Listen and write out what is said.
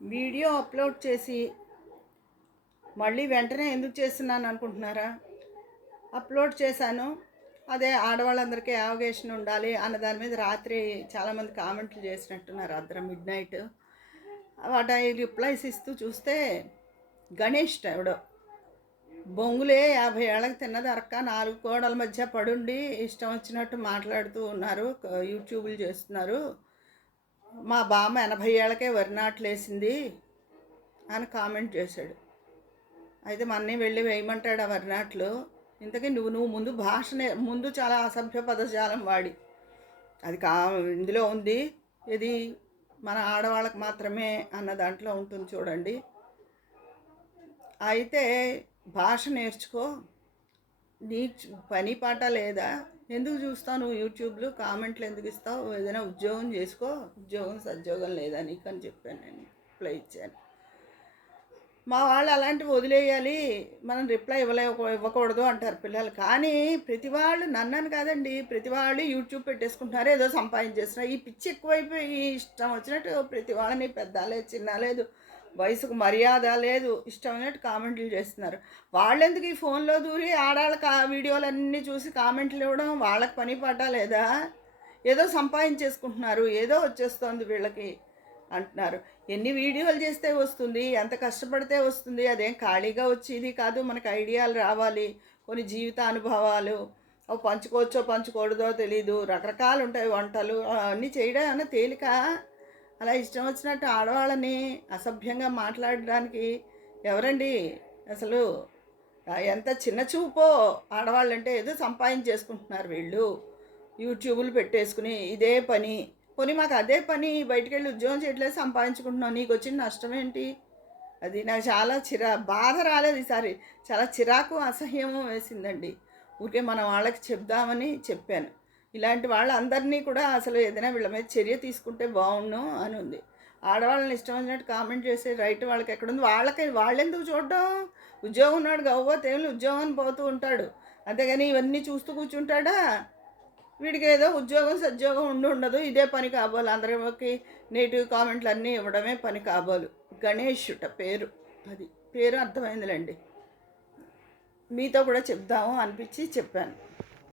Video upload చేసి మళ్ళీ వెంటనే ఎందుకు చేస్తున్నాను అనుకుంటున్నారా? అప్లోడ్ చేశాను. అదే ఆడవాళ్ళందరికీ యావగేషన్ ఉండాలి అన్న దాని మీద రాత్రి చాలామంది కామెంట్లు చేసినట్టున్నారు అద్దరం మిడ్ నైట్. వాటి రిప్లైస్ ఇస్తూ చూస్తే గణేష్ ఎవడో. బొంగులే యాభై ఏళ్ళకి తిన్నది అరక్క నాలుగు కోడల మధ్య పడుండి ఇష్టం వచ్చినట్టు మాట్లాడుతూ ఉన్నారు యూట్యూబ్లు చేస్తున్నారు. మా బామ్మ ఎనభై ఏళ్ళకే వరి నాట్లేసింది అని కామెంట్ చేశాడు. అయితే మన్నీ వెళ్ళి వేయమంటాడు ఆ వరి నాట్లు ఇంతకీ నువ్వు నువ్వు ముందు భాషనే ముందు చాలా అసభ్య పదజాలం వాడి. అది కా ఇందులో ఉంది. ఇది మన ఆడవాళ్ళకి మాత్రమే అన్న దాంట్లో ఉంటుంది చూడండి. అయితే భాష నేర్చుకో. నీ పని పాట లేదా? ఎందుకు చూస్తావు నువ్వు యూట్యూబ్లో? కామెంట్లు ఎందుకు ఇస్తావు? ఏదైనా ఉద్యోగం చేసుకో. ఉద్యోగం సద్యోగం లేదా నీకు అని చెప్పాను నేను. రిప్లై ఇచ్చాను. మా వాళ్ళు అలాంటివి వదిలేయాలి. మనం రిప్లై ఇవ్వలే ఇవ్వకూడదు అంటారు పిల్లలు. కానీ ప్రతి వాళ్ళు నన్నని కాదండి. ప్రతి వాళ్ళు యూట్యూబ్ పెట్టేసుకుంటున్నారు ఏదో సంపాదించేస్తున్నారు. ఈ పిచ్చి ఎక్కువైపోయి ఇష్టం వచ్చినట్టు ప్రతి వాళ్ళని పెద్ద లేదు చిన్న లేదు వయసుకు మర్యాద లేదు ఇష్టమైనట్టు కామెంట్లు చేస్తున్నారు. వాళ్ళెందుకు ఈ ఫోన్లో దూరి ఆడాళ్ళకి ఆ వీడియోలన్నీ చూసి కామెంట్లు ఇవ్వడం వాళ్ళకి పని పడ్డా లేదా? ఏదో సంపాదించేసుకుంటున్నారు ఏదో వచ్చేస్తోంది వీళ్ళకి అంటున్నారు. ఎన్ని వీడియోలు చేస్తే వస్తుంది ఎంత కష్టపడితే వస్తుంది అదేం ఖాళీగా వచ్చేది కాదు మనకు ఐడియాలు రావాలి కొన్ని జీవిత అనుభవాలు అవి పంచుకోవచ్చో పంచుకూడదో తెలీదు రకరకాలు ఉంటాయి వంటలు అన్నీ చేయడం అన్న తేలిక? అలా ఇష్టం వచ్చినట్టు ఆడవాళ్ళని అసభ్యంగా మాట్లాడడానికి ఎవరండి? అసలు ఎంత చిన్న చూపో ఆడవాళ్ళంటే ఏదో సంపాదించేసుకుంటున్నారు వీళ్ళు. యూట్యూబులు పెట్టేసుకుని ఇదే పని. పోనీ మాకు అదే పని బయటికి వెళ్ళి ఉద్యోగం చేయట్లేదు సంపాదించుకుంటున్నావు నీకు వచ్చిన నష్టం ఏంటి? అది నాకు చాలా చిరా బాధ రాలేదు ఈసారి. చాలా చిరాకు అసహ్యము వేసిందండి. ఊరికే మన వాళ్ళకి చెప్దామని చెప్పాను. ఇలాంటి వాళ్ళందరినీ కూడా అసలు ఏదైనా వీళ్ళ మీద చర్య తీసుకుంటే బాగుండు అని ఉంది. ఆడవాళ్ళని ఇష్టం వచ్చినట్టు కామెంట్ చేసే రైట్ వాళ్ళకి ఎక్కడుంది వాళ్ళకి వాళ్ళెందుకు చూడడం? ఉద్యోగం ఉన్నాడు గవ్వ తేలి ఉద్యోగం పోతూ ఉంటాడు. అంతేగాని ఇవన్నీ చూస్తూ కూర్చుంటాడా? వీడికి ఏదో ఉద్యోగం సద్యోగం ఉండి ఉండదు. ఇదే పని కాబోలు. అందరికి నెగిటివ్ కామెంట్లు అన్నీ ఇవ్వడమే పని కాబోలు. గణేషుట పేరు. అది పేరు అర్థమైందిలేండి. మీతో కూడా చెప్దాము అనిపించి చెప్పాను.